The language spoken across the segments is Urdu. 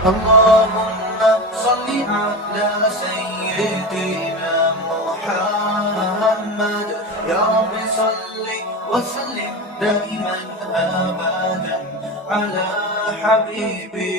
اللهم صل على سيدنا محمد يا رب صل وسلم دائما أبدا على حبيبي.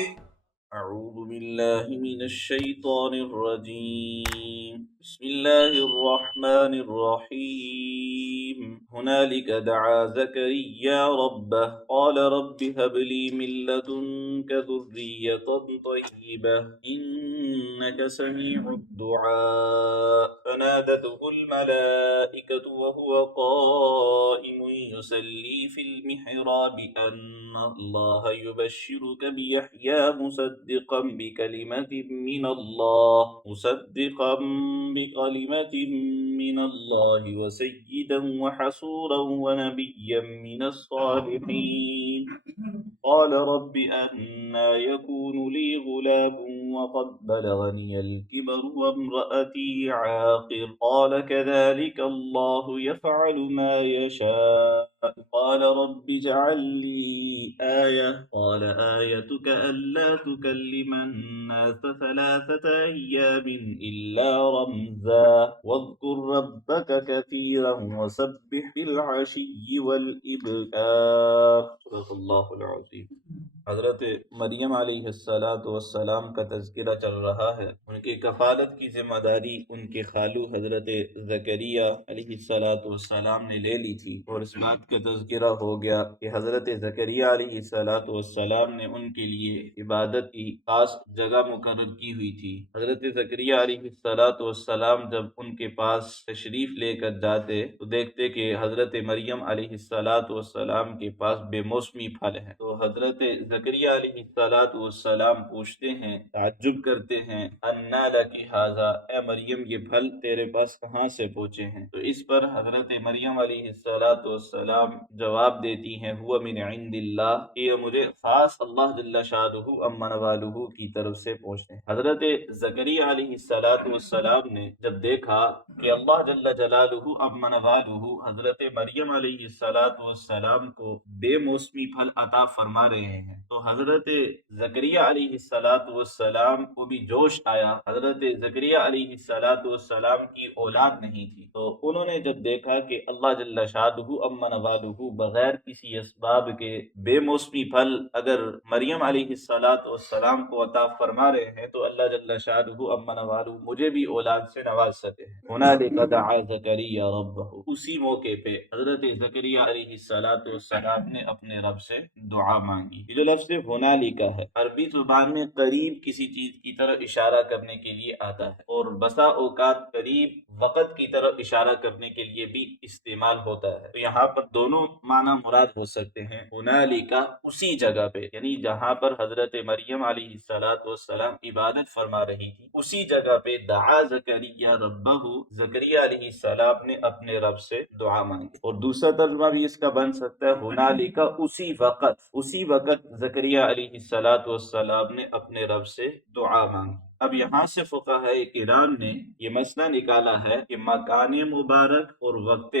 أعوذ بالله من الشيطان الرجيم. بسم الله الرحمن الرحيم. هنالك دعا زكريا ربه قال رب هب لي من لدنك ذرية طيبة إنك سميع الدعاء. فنادته الملائكة وهو قائم يصلي في المحراب أن الله يبشرك بيحيى مصدقا بكلمة من الله وسيدا وحصورا ونبيا من الصالحين. قال رب أنى يكون لي غلام وقد بلغني الكبر وامرأتي عاقر. قال كذلك الله يفعل ما يشاء. قال رب اجعل لي آية. قال آيتك ألا تكلم الناس 3 أيام إلا رمزا واذكر ربك كثيرا وسبح بالعشي والإبكار. صدق اللہ العظیم. حضرت مریم علیہ السلام کا تذکرہ چل رہا ہے. ان کی کفالت کی ذمہ داری ان کے خالو حضرت زکریا علیہ السلام نے لے لی تھی، اور اس بات کا تذکرہ ہو گیا کہ حضرت زکریا علیہ السلام نے ان کے لیے عبادت کی خاص جگہ مقرر کی ہوئی تھی. حضرت زکریا علیہ السلام جب ان کے پاس تشریف لے کر جاتے تو دیکھتے کہ حضرت مریم علیہ السلام کے پاس بے موسمی پھل ہیں. تو حضرت زکریا علیہ السلام پوچھتے ہیں، تعجب کرتے ہیں، انا لکی ھذا، اے مریم یہ پھل تیرے پاس کہاں سے پہنچے ہیں؟ تو اس پر حضرت مریم علیہ السلام جواب دیتی ہیں، ہوا من عند اللہ، کہ یہ مجھے خاص اللہ جل شانہ امن والہ کی طرف سے پہنچتے ہیں. حضرت زکریا علیہ السلام نے جب دیکھا کہ اللہ جل جلالہ امن والہ حضرت مریم علیہ السلام کو بے موسمی پھل عطا فرما رہے ہیں، تو حضرت زکریا علیہ السلام کو بھی جوش آیا. حضرت زکریا علیہ السلام کی اولاد نہیں تھی، تو انہوں نے جب دیکھا کہ اللہ جل شانہ امن والہ بغیر کسی اسباب کے بے موسمی پھل اگر مریم علیہ السلام کو عطا فرما رہے ہیں تو اللہ جل شانہ امن والہ مجھے بھی اولاد سے نواز سکے ہیں. ہنالک دعا زکریا ربہ، اسی موقع پہ حضرت زکریا علیہ السلام نے اپنے رب سے دعا مانگی. یہ جو لفظ ہنالک ہے عربی زبان میں قریب کسی چیز کی طرف اشارہ کرنے کے لیے آتا ہے، اور بسا اوقات قریب وقت کی طرف اشارہ کرنے کے لیے بھی استعمال ہوتا ہے. تو یہاں پر دونوں معنی مراد ہو سکتے ہیں. ہنالک اسی جگہ پہ، یعنی جہاں پر حضرت مریم علیہ السلام عبادت فرما رہی تھی اسی جگہ پہ دعا زکریا ربہ، زکریا علیہ السلام نے اپنے رب سے دعا مانگی. اور دوسرا ترجمہ بھی اس کا بن سکتا ہے ہنالک، اسی وقت زکریا علیہ السلام نے اپنے رب سے دعا مانگی. اب یہاں سے فقہائے کرام نے یہ مسئلہ نکالا ہے کہ مکان مبارک اور وقت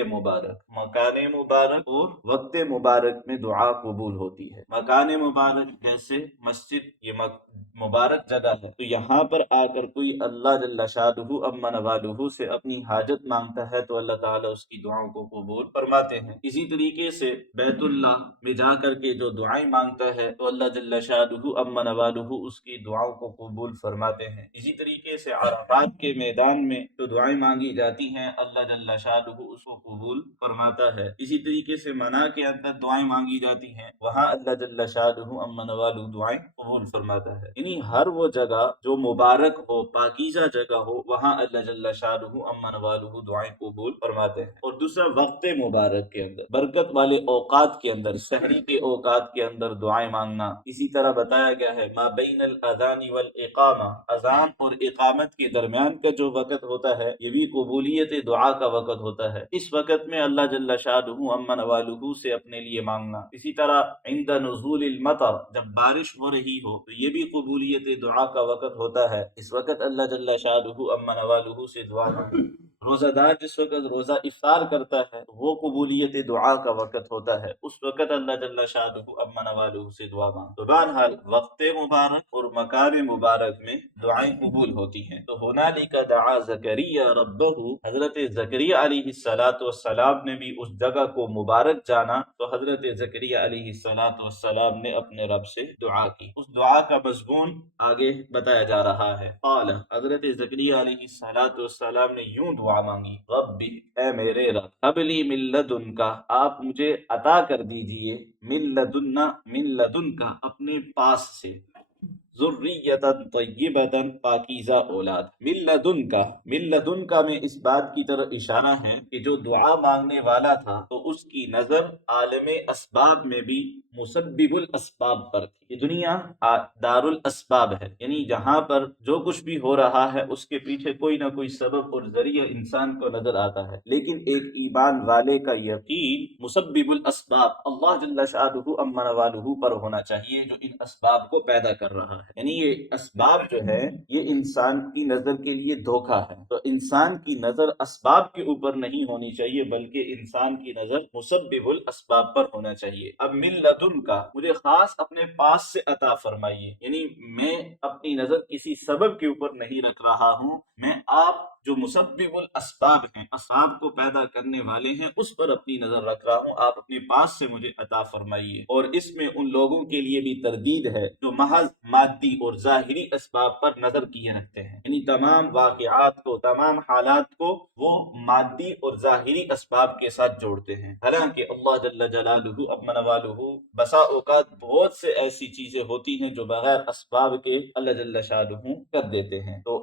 مبارک میں دعا قبول ہوتی ہے. مکان مبارک جیسے مسجد، یہ مبارک جگہ ہے، تو یہاں پر آ کر کوئی اللہ جل شانہ امن والہ سے اپنی حاجت مانگتا ہے تو اللہ تعالیٰ اس کی دعاؤں کو قبول فرماتے ہیں. اسی طریقے سے بیت اللہ میں جا کر کے جو دعائیں مانگتا ہے تو اللہ جل شانہ امن والہ اس کی دعاؤں کو قبول فرماتے ہیں. اسی طریقے سے عرفات کے میدان میں جو دعائیں مانگی جاتی ہیں اللہ جل شانہ اس کو قبول فرماتا ہے. اسی طریقے سے منع کے اندر دعائیں مانگی جاتی ہیں، وہاں اللہ جل شانہ امن والہ دعائیں قبول فرماتا ہے. یعنی ہر وہ جگہ جو مبارک ہو، پاکیزہ جگہ ہو، وہاں اللہ جل شانہ امن والہ دعائیں قبول فرماتے ہیں. اور دوسرا وقت مبارک کے اندر، برکت والے اوقات کے اندر، سحری کے اوقات کے اندر دعائیں مانگنا. اسی طرح بتایا گیا ہے ما بین الاذان والاقامہ، اذان اور اقامت کے درمیان کا جو وقت ہوتا ہے یہ بھی قبولیت دعا کا وقت ہوتا ہے. اس وقت میں اللہ جل شانہ امن والہ سے اپنے لیے مانگنا. اسی طرح عند نزول المطر، جب بارش ہو رہی ہو تو یہ بھی قبولیت دعا کا وقت ہوتا ہے. اس وقت اللہ جل شانہ امن والہ سے دعا مانگنا. روزہ دار جس وقت روزہ افطار کرتا ہے وہ قبولیت دعا کا وقت ہوتا ہے، اس وقت اللہ جل شانہ اما نوالہ سے دعا مانگ. تو بہرحال وقت مبارک اور مکان مبارک میں دعائیں قبول ہوتی ہیں. تو ہنالک دعا زکریا ربہ، حضرت زکریا علیہ السلام نے بھی اس جگہ کو مبارک جانا، تو حضرت زکریا علیہ السلام نے اپنے رب سے دعا کی. اس دعا کا مضمون آگے بتایا جا رہا ہے. قال، حضرت زکریا علیہ السلام نے یوں دعا مانگی، ربی، اے میرے رب، حب لی من لدن کا، آپ مجھے عطا کر دیجئے، من لدن کا، اپنے پاس سے، ذریتا طیبتا، پاکیزہ اولاد. من لدن کا میں اس بات کی طرف اشارہ ہے کہ جو دعا مانگنے والا تھا تو اس کی نظر عالم اسباب میں بھی مسبب الاسباب پر تھی. یہ دنیا دار الاسباب ہے، یعنی جہاں پر جو کچھ بھی ہو رہا ہے اس کے پیچھے کوئی نہ کوئی سبب اور ذریعہ انسان کو نظر آتا ہے، لیکن ایک ایمان والے کا یقین مسبب الاسباب اللہ جل شانہ اما نوالہ پر ہونا چاہیے، جو ان اسباب کو پیدا کر رہا ہے. یعنی یہ اسباب جو ہے یہ انسان کی نظر کے لیے دھوکہ ہے، تو انسان کی نظر اسباب کے اوپر نہیں ہونی چاہیے بلکہ انسان کی نظر مسبب الاسباب پر ہونا چاہیے. اب من لدن کا، مجھے خاص اپنے پاس سے عطا فرمائیے، یعنی میں اپنی نظر کسی سبب کے اوپر نہیں رکھ رہا ہوں، میں آپ جو مسبب الاسباب ہیں، اسباب کو پیدا کرنے والے ہیں، اس پر اپنی نظر رکھ رہا ہوں، آپ اپنے پاس سے مجھے عطا فرمائیے. اور اس میں ان لوگوں کے لیے بھی تردید ہے جو محض مادی اور ظاہری اسباب پر نظر کیے رکھتے ہیں، یعنی تمام واقعات کو، تمام حالات کو وہ مادی اور ظاہری اسباب کے ساتھ جوڑتے ہیں. حالانکہ اللہ جل جلالہ اما نوالہ بسا اوقات بہت سے ایسی چیزیں ہوتی ہیں جو بغیر اسباب کے اللہ جل شانہ کر دیتے ہیں. تو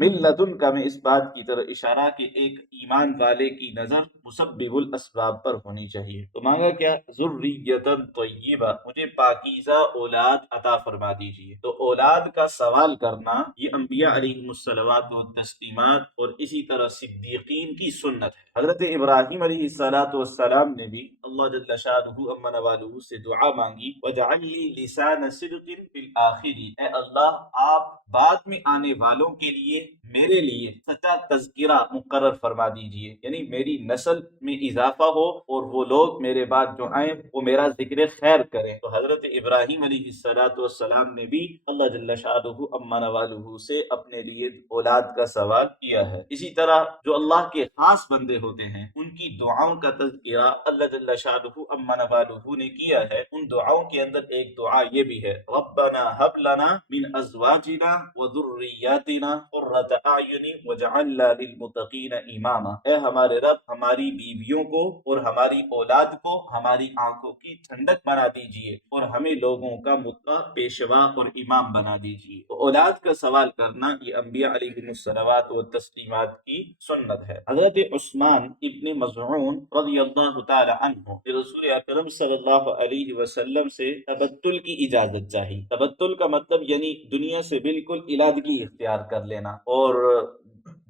من لدن کا میں اس بات کی طرف اشارہ کہ ایک ایمان والے کی نظر مسبب الاسباب پر ہونی چاہیے. تو مانگا کیا؟ ذریتا طیبہ، مجھے پاکیزہ اولاد عطا فرما دیجیے. تو اولاد کا سوال کرنا یہ انبیاء علیہم الصلوات و تسلیمات اور اسی طرح صدیقین کی سنت ہے. حضرت ابراہیم علیہ السلام نے بھی اللہ جل شانہ اما نوالہ سے دعا مانگی، وجعل لی لسان صدق فی الاخرین، اے اللہ آپ بعد میں آنے والوں کے لیے میرے لیے سچا تذکرہ مقرر فرما دیجئے، یعنی میری نسل میں اضافہ ہو اور وہ لوگ میرے بعد جو آئیں وہ میرا ذکر خیر کریں. تو حضرت ابراہیم علیہ السلام نے بھی اللہ جل شانہ اما نوالہ سے اپنے لیے اولاد کا سوال کیا ہے. اسی طرح جو اللہ کے خاص بندے ہوتے ہیں ان کی دعاؤں کا تذکرہ اللہ جل شانہ اما نوالہ نے کیا ہے. ان دعاؤں کے اندر ایک دعا یہ بھی ہے، ربنا هب لنا من ازواجنا وذریاتنا قرۃ اعین واجعلنا للمتقین اماما، اے ہمارے رب ہماری بیویوں کو اور ہماری اولاد کو ہماری آنکھوں کی ٹھنڈک بنا دیجیے اور ہمیں لوگوں کا متقی پیشوا اور امام بنا دیجیے. تو اولاد کا سوال کرنا یہ انبیاء علیہم الصلوات و تسلیمات کی سنت ہے. حضرت عثمان ابن مظعون رضی اللہ تعالی عنہ رسول اکرم صلی اللہ علیہ وسلم سے تبتل کی اجازت چاہی. تبتل کا مطلب یعنی دنیا سے بالکل علیحدگی اختیار کر لینا اور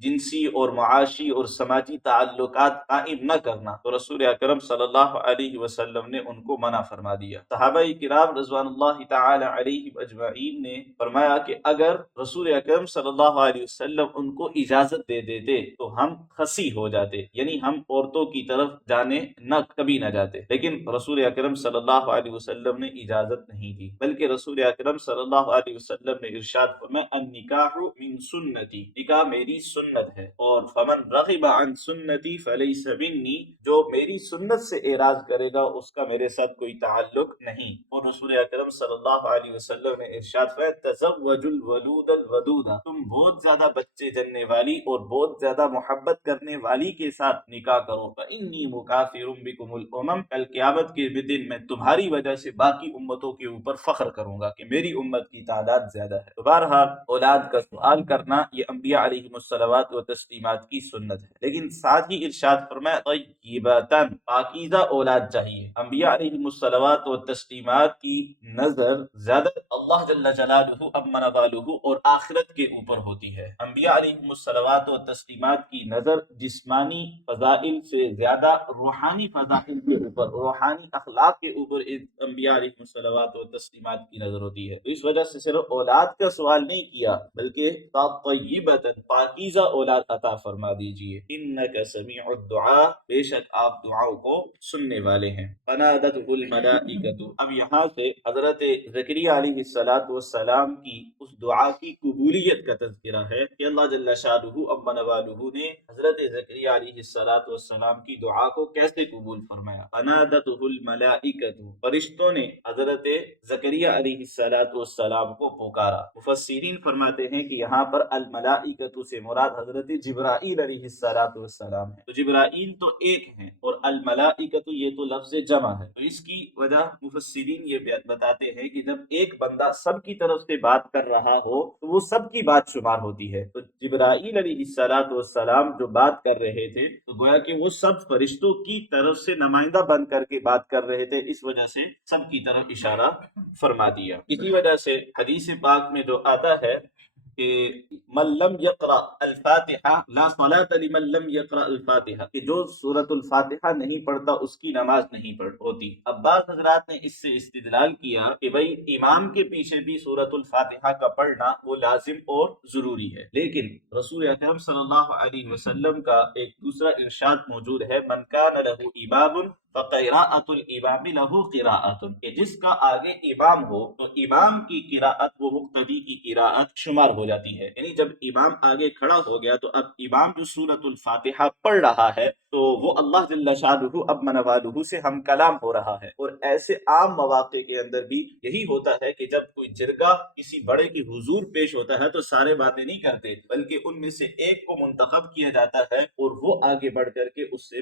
جنسی اور معاشی اور سماجی تعلقات قائم نہ کرنا. تو رسول اکرم صلی اللہ علیہ وسلم نے ان کو منع فرما دیا. صحابہ کرام رضوان اللہ تعالی علیہ اجمعین نے فرمایا کہ اگر رسول اکرم صلی اللہ علیہ وسلم ان کو اجازت دے دیتے تو ہم خسی ہو جاتے، یعنی ہم عورتوں کی طرف جانے کبھی نہ جاتے. لیکن رسول اکرم صلی اللہ علیہ وسلم نے اجازت نہیں دی، بلکہ رسول اکرم صلی اللہ علیہ وسلم نے ارشاد فرمایا النکاح من سنتی، نکاح میری سنت ہے، اور فمن رغب عن سنتی فلیس منی، جو میری سنت سے اعراض کرے گا اس کا میرے ساتھ کوئی تعلق نہیں. اور رسول اکرم صلی اللہ علیہ وسلم نے ارشاد فرمایا تزوجوا الولود الودود، تم بہت زیادہ بچے جننے والی اور بہت زیادہ محبت کرنے والی کے ساتھ نکاح کرو، فانی مکافر بکم الامم، کل قیامت کے دن میں تمہاری وجہ سے باقی امتوں کے اوپر فخر کروں گا کہ میری امت کی تعداد زیادہ ہے. تو بہرحال اولاد کا سوال کرنا یہ انبیاء علیہم الصلوات و تسلیمات کی سنت ہے، لیکن ساتھ ہی ارشاد فرمایا طیباتن، پاکیزہ اولاد چاہیے. انبیاء علیہم الصلوات و تسلیمات کی نظر زیادہ اللہ جل جلالہ اما نوالہ اور آخرت کے اوپر ہوتی ہے. انبیاء علیہم الصلوات و تسلیمات کی نظر جسمانی فضائل سے زیادہ روحانی فضائل کے اوپر، روحانی اخلاق کے اوپر انبیاء علیہم الصلوات و تسلیمات کی نظر ہوتی ہے. تو اس وجہ سے صرف اولاد کا سوال نہیں کیا بلکہ طیبۃ، پاکیزہ اولاد عطا فرما دیجیے، انک سمیع الدعاء، بے شک آپ دعاؤں کو سننے والے ہیں۔ فنادتہ الملائکۃ، اب یہاں سے حضرت زکریا علیہ السلام کی اس دعا کی قبولیت کا تذکرہ ہے کہ اللہ جل شانہ عم نوالہ نے حضرت زکریا علیہ السلام کی دعا کو کیسے قبول فرمایا۔ فنادتہ الملائکۃ، فرشتوں نے حضرت زکریا علیہ السلام کو پکارا۔ مفسرین فرماتے ہیں کہ یہاں پر الملائکۃ سے مراد حضرت جبرائیل علیہ السلام ہے۔ تو جبرائیل تو ایک ہیں اور الملائکۃ یہ تو لفظ جمع ہے، تو اس کی وجہ مفسرین یہ بتاتے ہیں کہ جب ایک بندہ سب کی طرف سے بات کر رہا ہو تو وہ سب کی بات شمار ہوتی ہے۔ تو جبرائیل علیہ السلام جو بات کر رہے تھے تو گویا کہ وہ سب فرشتوں کی طرف سے نمائندہ بن کر کے بات کر رہے تھے، اس وجہ سے سب کی طرف اشارہ فرما دیا۔ اسی وجہ سے حدیث پاک میں جو آتا ہے کہ من لم یقرأ الفاتحہ لا صلاۃ لمن لم یقرأ الفاتحہ، کہ جو سورۃ الفاتحہ نہیں پڑھتا اس کی نماز نہیں ہوتی۔ اب بعض حضرات نے اس سے استدلال کیا کہ بھئی امام کے پیچھے بھی سورۃ الفاتحہ کا پڑھنا وہ لازم اور ضروری ہے، لیکن رسول اکرم صلی اللہ علیہ وسلم کا ایک دوسرا ارشاد موجود ہے، من کان لہ امام فقراءۃ الامام لہ قراءۃ، کہ جس کا آگے امام ہو تو امام کی قراءت وہ مقتدی کی قراءت شمار ہو جاتی ہے۔ یعنی جب امام آگے کھڑا ہو گیا تو اب امام جو سورۃ الفاتحہ پڑھ رہا ہے تو وہ اللہ جل شانہ اب منوالہ سے ہم کلام ہو رہا ہے۔ اور ایسے عام مواقع کے اندر بھی یہی ہوتا ہے کہ جب کوئی جرگہ کسی بڑے کی حضور پیش ہوتا ہے تو سارے باتیں نہیں کرتے، بلکہ ان میں سے ایک کو منتخب کیا جاتا ہے اور وہ آگے بڑھ کر کے اس سے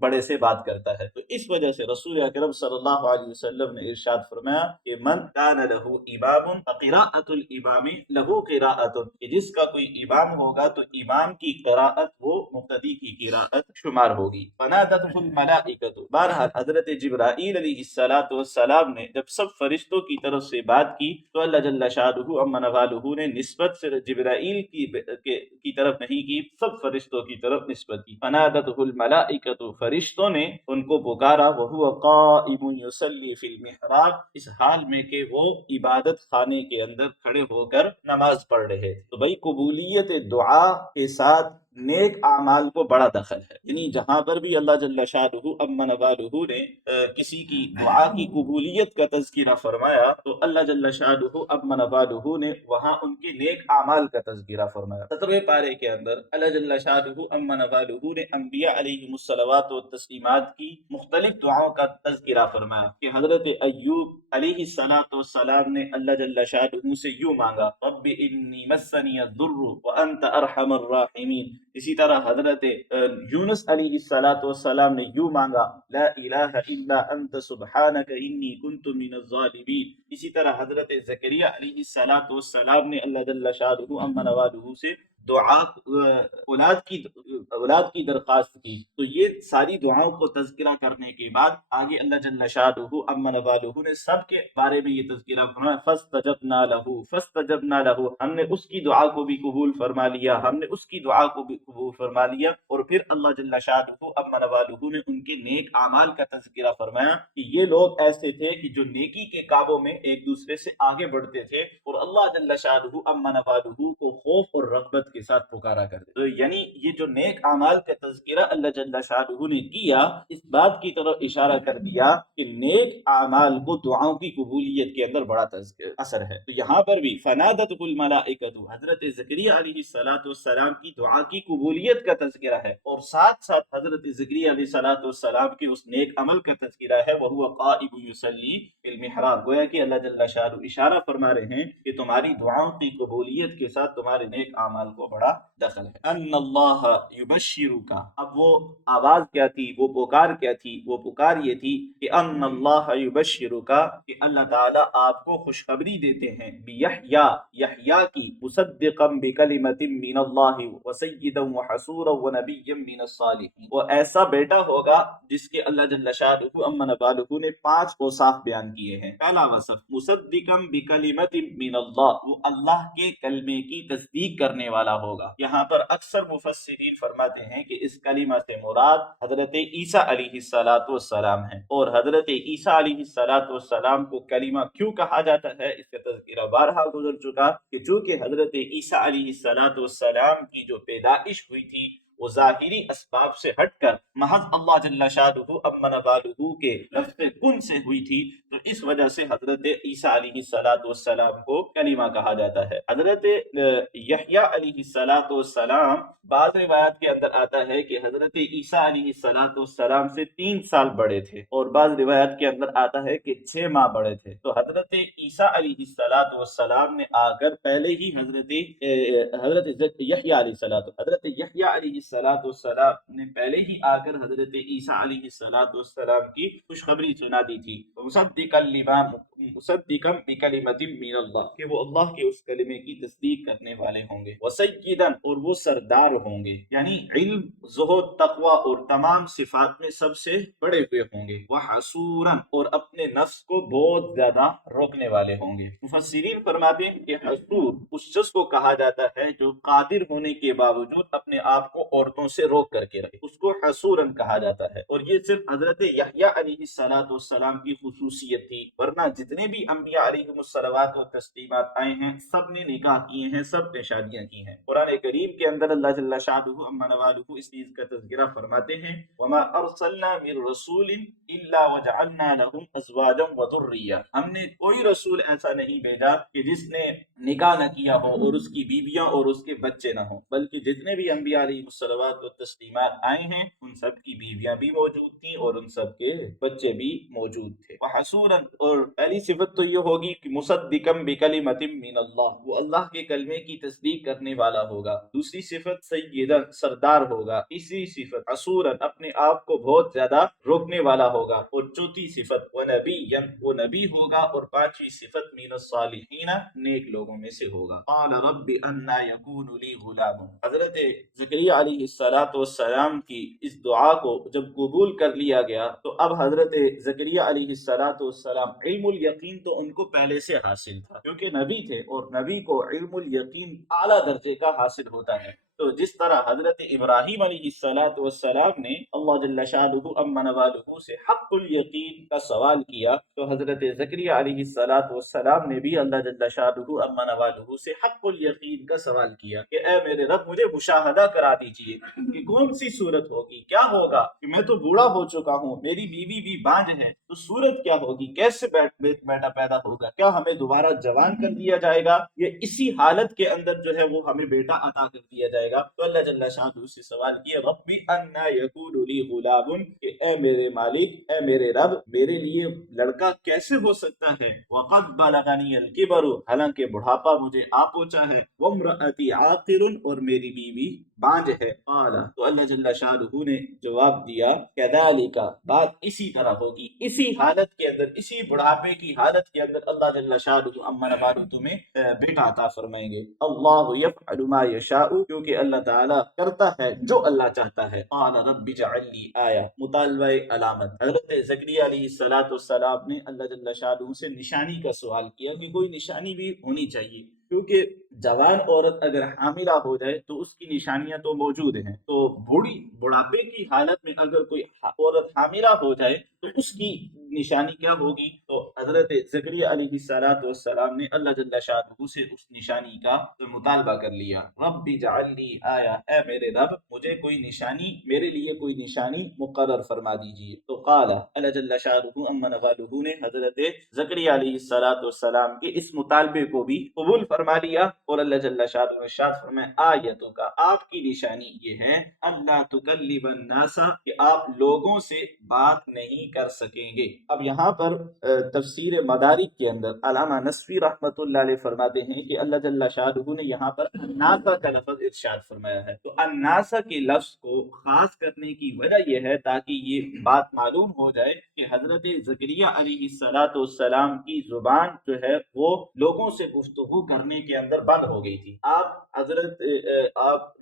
بڑے سے بات کرتا ہے۔ تو اس وجہ سے رسول اکرم صلی اللہ علیہ وسلم نے ارشاد فرمایا کہ من کان لہ امام فقراءۃ الامام لہ قراءۃ، کہ جس کا کوئی امام ہوگا تو امام کی قراءت وہ مقتدی کی قراءت شمار ہوگی۔ فنادتہ الملائکۃ، بہرحال حضرت جبرائیل علیہ السلام نے جب سب فرشتوں کی طرف سے بات کی تو اللہ جل شانہ عم نوالہ نے نسبت صرف جبرائیل کی طرف نہیں کی، سب فرشتوں کی طرف نسبت کی۔ فنادتہ الملائکۃ، فرشتوں نے ان کو پکارا، وہو قائم یصلی فی المحراب، اس حال میں کہ وہ عبادت خانے کے اندر کھڑے ہو کر نماز پڑھ رہے تھے۔ تو بھائی قبولیت دعا کے ساتھ نیک اعمال کو بڑا دخل ہے، یعنی جہاں پر بھی اللہ جل شانہ عم نوالہ نے کسی کی دعا کی قبولیت کا تذکرہ فرمایا تو اللہ جل شانہ عم نوالہ نے وہاں ان کے نیک اعمال کا تذکرہ فرمایا۔ 17ویں پارے کے اندر اللہ جل شانہ عم نوالہ نے انبیاء علیہم الصلوات والتسلیمات کی مختلف دعاؤں کا تذکرہ فرمایا کہ حضرت ایوب علیہ السلام نے اللہ جل شانہ سے یوں مانگا، رب انی مسنی الضر وانت ارحم الراحمین۔ اسی طرح حضرت یونس علیہ السلام نے یوں مانگا، لا الہ الا انت سبحانک انی کنت من الظالمین۔ اسی طرح حضرت زکریا علیہ السلام نے اللہ جل شانہ عم نوالہ سے دعا اولاد کی درخواست کی۔ تو یہ ساری دعاؤں کو تذکرہ کرنے کے بعد آگے اللہ جل شانہ عم نوالہ نے سب کے بارے میں یہ تذکرہ فرمایا، فاستجبنا لہ، ہم نے اس کی دعا کو بھی قبول فرما لیا، ہم نے اس کی دعا کو بھی قبول فرما لیا۔ اور پھر اللہ جل شانہ عم نوالہ نے ان کے نیک اعمال کا تذکرہ فرمایا کہ یہ لوگ ایسے تھے کہ جو نیکی کے کاموں میں ایک دوسرے سے آگے بڑھتے تھے اور اللہ جل شانہ عم نوالہ کو خوف اور رغبت کے ساتھ پکارا کرتے۔ تو یعنی یہ جو نیک اعمال کا تذکرہ اللہ جل شانہ نے کیا، اس بات کی طرف اشارہ کر دیا کہ نیک اعمال کو دعاؤں کی قبولیت کے اندر بڑا اثر ہے۔ تو یہاں پر بھی فنادتہ الملائکۃ، حضرت زکریا علیہ السلام کی دعا کی قبولیت کا تذکرہ ہے، اور ساتھ ساتھ حضرت زکریا علیہ السلام کے اس نیک عمل کا تذکرہ ہے، وہو قائم یصلی فی المحراب۔ گویا کہ اللہ جل شانہ اشارہ فرما رہے ہیں کہ تمہاری دعاؤں کی قبولیت کے ساتھ تمہارے نیک اعمال کو بڑا دخل ہے۔ ان اللہ یبشرک، اب وہ آواز کیا تھی، وہ پکار کیا تھی؟ وہ پکار یہ تھی کہ ان اللہ یبشرک، کہ اللہ تعالیٰ آپ کو خوشخبری دیتے ہیں، بیحییٰ، یحییٰ کی، مصدقا بکلمۃ من اللہ وسیدا وحصورا ونبیا من الصالحین، وہ ایسا بیٹا ہوگا جس کے اللہ جل شانہ عم نوالہ نے 5 اوصاف بیان کیے ہیں۔ پہلا وصف، مصدقا بکلمۃ من اللہ، وہ اللہ کے کلمے کی تصدیق تصدیق کرنے والا ہوگا۔ یہاں پر اکثر مفسرین فرماتے ہیں کہ اس کلمہ سے مراد حضرت عیسیٰ علیہ السلام ہے، اور حضرت عیسیٰ علیہ السلام کو کلمہ کیوں کہا جاتا ہے اس کا تذکرہ بارہا گزر چکا کہ چونکہ حضرت عیسیٰ علیہ السلام کی جو پیدائش ہوئی تھی وہ ظاہری اسباب سے ہٹ کر محض اللہ جل شانہ امن والہ کے لفظ کن سے ہوئی تھی، تو اس وجہ سے حضرت عیسیٰ علیہ السلام کو کلمہ کہا جاتا ہے۔ حضرت یحییٰ علیہ السلام بعض روایات کے اندر آتا ہے کہ حضرت عیسیٰ علیہ السلام سے 3 سال بڑے تھے، اور بعض روایات کے اندر آتا ہے کہ 6 ماہ بڑے تھے۔ تو حضرت عیسیٰ علیہ السلام نے آ کر پہلے ہی حضرت یحییٰ علیہ السلام نے پہلے ہی آ کر حضرت عیسیٰ علیہ السلام کی خوشخبری سنا دی تھی، مصدقا بکلمۃ من اللہ، کہ وہ اللہ کے اس کلمے کی تصدیق کرنے والے ہوں گے، وسیدا، اور وہ سردار ہوں گے، یعنی علم، زہد، تقوی اور تمام صفات میں سب سے بڑے ہوئے ہوں گے، وحصورا، اور اپنے نفس کو بہت زیادہ روکنے والے ہوں گے۔ مفسرین فرماتے ہیں کہ حصور اس شخص کو کہا جاتا ہے جو قادر ہونے کے باوجود اپنے آپ کو عورتوں سے روک کر کے رکھے، اس کو حصوراً کہا جاتا ہے، اور یہ صرف حضرت یحییٰ علیہ السلام کی خصوصیت تھی، ورنہ جتنے بھی انبیاء علیہم الصلوات و تسلیمات آئے ہیں سب نے نکاح کیے ہیں، سب نے شادیاں کی ہیں۔ قرآن کریم کے اندر اللہ جل شانہ عما نوالہ اس چیز کا تذکرہ فرماتے ہیں، وما ارسلنا من رسول الا وجعلنا لهم ازواجا وذرية، ہم نے کوئی رسول ایسا نہیں بھیجا کہ جس نے نکاح نہ کیا ہو اور اس کی بیویاں اور اس کے بچے نہ ہوں، بلکہ جتنے بھی انبیاء علیہم الصلوات و تسلیمات آئے ہیں ان سب کی بیویاں بھی موجود تھیں اور ان سب کے بچے بھی موجود تھے۔ وحصورا، اور پہلی صفت تو یہ ہوگی کہ مصدقا بکلمۃ من اللہ، وہ اللہ کے کلمے کی تصدیق کرنے والا ہوگا۔ دوسری صفت سیدا، سردار ہوگا۔ تیسری صفت حصورا، اپنے آپ کو بہت زیادہ روکنے والا ہوگا، اور چوتھی صفت ونبیا، وہ نبی ہوگا، اور پانچویں صفت من الصالحین، نیک لوگوں میں سے ہوگا۔ قال رب انا یکون لی غلام، حضرت زکریا علیہ السلام کی اس دعا کو جب قبول کر لیا گیا تو اب حضرت زکریا علیہ السلام، علم الیقین تو ان کو پہلے سے حاصل تھا کیونکہ نبی تھے، اور نبی کو علم الیقین اعلیٰ درجے کا حاصل ہوتا ہے۔ تو جس طرح حضرت ابراہیم علیہ السلام نے اللہ جل شانہ عما نوالہ سے حق الیقین کا سوال کیا، تو حضرت زکریا علیہ السلام نے بھی اللہ جل شانہ عما نوالہ سے حق الیقین کا سوال کیا کہ اے میرے رب مجھے مشاہدہ کرا دیجئے کہ کون سی صورت ہوگی، کیا ہوگا، کہ میں تو بوڑھا ہو چکا ہوں، میری بیوی بھی بانجھ ہے، تو صورت کیا ہوگی، کیسے بیٹا پیدا ہوگا، کیا ہمیں دوبارہ جوان کر دیا جائے گا، یہ اسی حالت کے اندر جو ہے وہ ہمیں بیٹا عطا کر دیا جائے گا۔ تو اللہ جل شانہ سے سوال کیا رب انا یکون لی غلام، کہ اے میرے مالک، اے میرے رب، میرے لیے لڑکا کیسے ہو سکتا ہے، وقد بلغنی الکبر، حالانکہ بڑھاپا مجھے آ پہنچا ہے، وامرأتی عاقر، اور میری بیوی بانج ہے۔ قال، تو اللہ جل شانہ نے جواب دیا کذالک، بات اسی طرح ہوگی، اسی حالت کے اندر، اسی بڑھاپے کی حالت کے اندر اللہ جل شانہ عما نوالہ تمہیں بیٹا عطا فرمائیں گے۔ اللہ یفعل ما یشاء، کیونکہ اللہ تعالیٰ کرتا ہے جو اللہ چاہتا ہے۔ قال رب اجعل لی آیہ، مطالبہ علامت، حضرت زکریا علیہ السلام نے اللہ جل شانہ سے نشانی کا سوال کیا کہ کوئی نشانی بھی ہونی چاہیے، کیونکہ جوان عورت اگر حاملہ ہو جائے تو اس کی نشانیاں تو موجود ہیں، تو بڑھاپے کی حالت میں اگر کوئی عورت حاملہ ہو جائے تو اس کی نشانی کیا ہوگی، تو حضرت زکریا علیہ السلام نے اللہ جل شانہ سے اس نشانی کا مطالبہ کر لیا۔ رب اجعل لی آیہ، اے میرے رب مجھے کوئی نشانی، میرے لیے کوئی نشانی مقرر فرما دیجیے۔ تو قال، اللہ جل شانہ عما نوالہ نے حضرت زکریا علیہ السلام کے اس مطالبے کو بھی قبول فرما لیا، اور اللہ جل شانہ نے ارشاد فرمایا آیتوں کا، آپ کی نشانی یہ ہے اللہ تکلم الناس، کہ آپ لوگوں سے بات نہیں کر سکیں گے۔ اب یہاں پر تفسیر مدارک کے اندر علامہ نصفی رحمۃ اللہ علیہ فرماتے ہیں کہ اللہ جل شانہ نے یہاں پر الناسا کا لفظ ارشاد فرمایا ہے، تو الناسا کے لفظ کو خاص کرنے کی وجہ یہ ہے تاکہ یہ بات معلوم ہو جائے کہ حضرت زکریا علیہ السلام کی زبان جو ہے وہ لوگوں سے گفتگو کرنے کے اندر بند ہو گئی تھی۔ آپ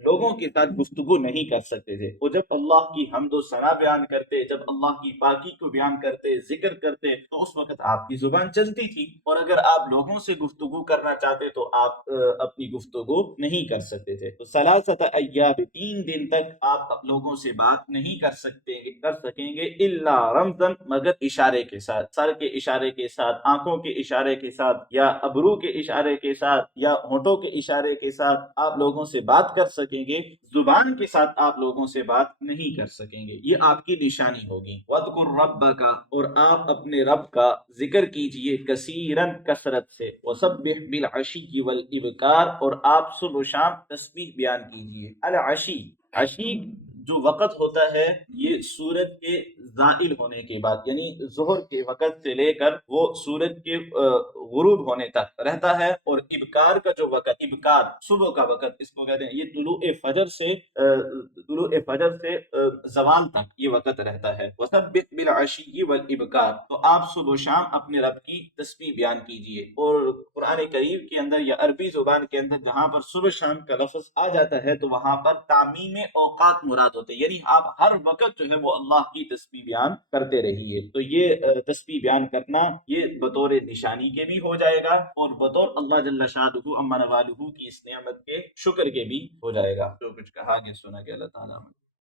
لوگوں کے ساتھ گفتگو نہیں کر سکتے تھے، وہ جب اللہ کی حمد و ثنا بیان کرتے، جب اللہ کی پاکی کو بیان کرتے، ذکر کرتے تو اس وقت آپ کی زبان چلتی تھی، اور اگر آپ لوگوں سے گفتگو کرنا چاہتے تو آپ اپنی گفتگو نہیں کر سکتے تھے۔ تو ثلاثۃ ایام، 3 دن تک آپ لوگوں سے بات نہیں کر سکیں گے الا رمزن، مگر اشارے کے ساتھ، سر کے اشارے کے ساتھ، آنکھوں کے اشارے کے ساتھ، یا ابرو کے اشارے کے ساتھ، یا ہونٹوں کے اشارے کے ساتھ آپ لوگوں سے بات کر سکیں گے، زبان کے ساتھ آپ لوگوں سے بات نہیں کر سکیں گے، یہ آپ کی نشانی ہوگی۔ وَاذْكُرْ رَبَّكَ، اور آپ اپنے رب کا ذکر کیجئے کثیرن، کثرت سے، وَسَبِّحْ بِالْعَشِيِّ وَالْإِبْكَارِ، اور آپ صبح و شام تسبیح بیان کیجئے۔ العشی، عشی جو وقت ہوتا ہے یہ سورج کے زائل ہونے کے بعد، یعنی ظہر کے وقت سے لے کر وہ سورج کے غروب ہونے تک رہتا ہے، اور ابکار کا جو وقت، ابکار صبح کا وقت اس کو کہتے ہیں، یہ طلوع فجر سے زوال تک یہ وقت رہتا ہے۔ وَسَبِّحْ بِالْعَشِيِّ وَالْإِبْكَارِ، تو آپ صبح و شام اپنے رب کی تسبیح بیان کیجئے۔ اور قرآن کریم کے اندر یا عربی زبان کے اندر جہاں پر صبح شام کا لفظ آ جاتا ہے تو وہاں پر تعمیم اوقات مراد ہوتے ہیں، یعنی آپ ہر وقت جو ہے وہ اللہ کی تسبیح بیان کرتے رہیے۔ تو یہ تسبیح بیان کرنا یہ بطور نشانی کے بھی ہو جائے گا، اور بطور اللہ جل شانہ عما نوالہ کی اس نعمت کے شکر کے بھی ہو جائے گا۔ جو کچھ کہا یہ سنا کہ اللہ تعالیٰ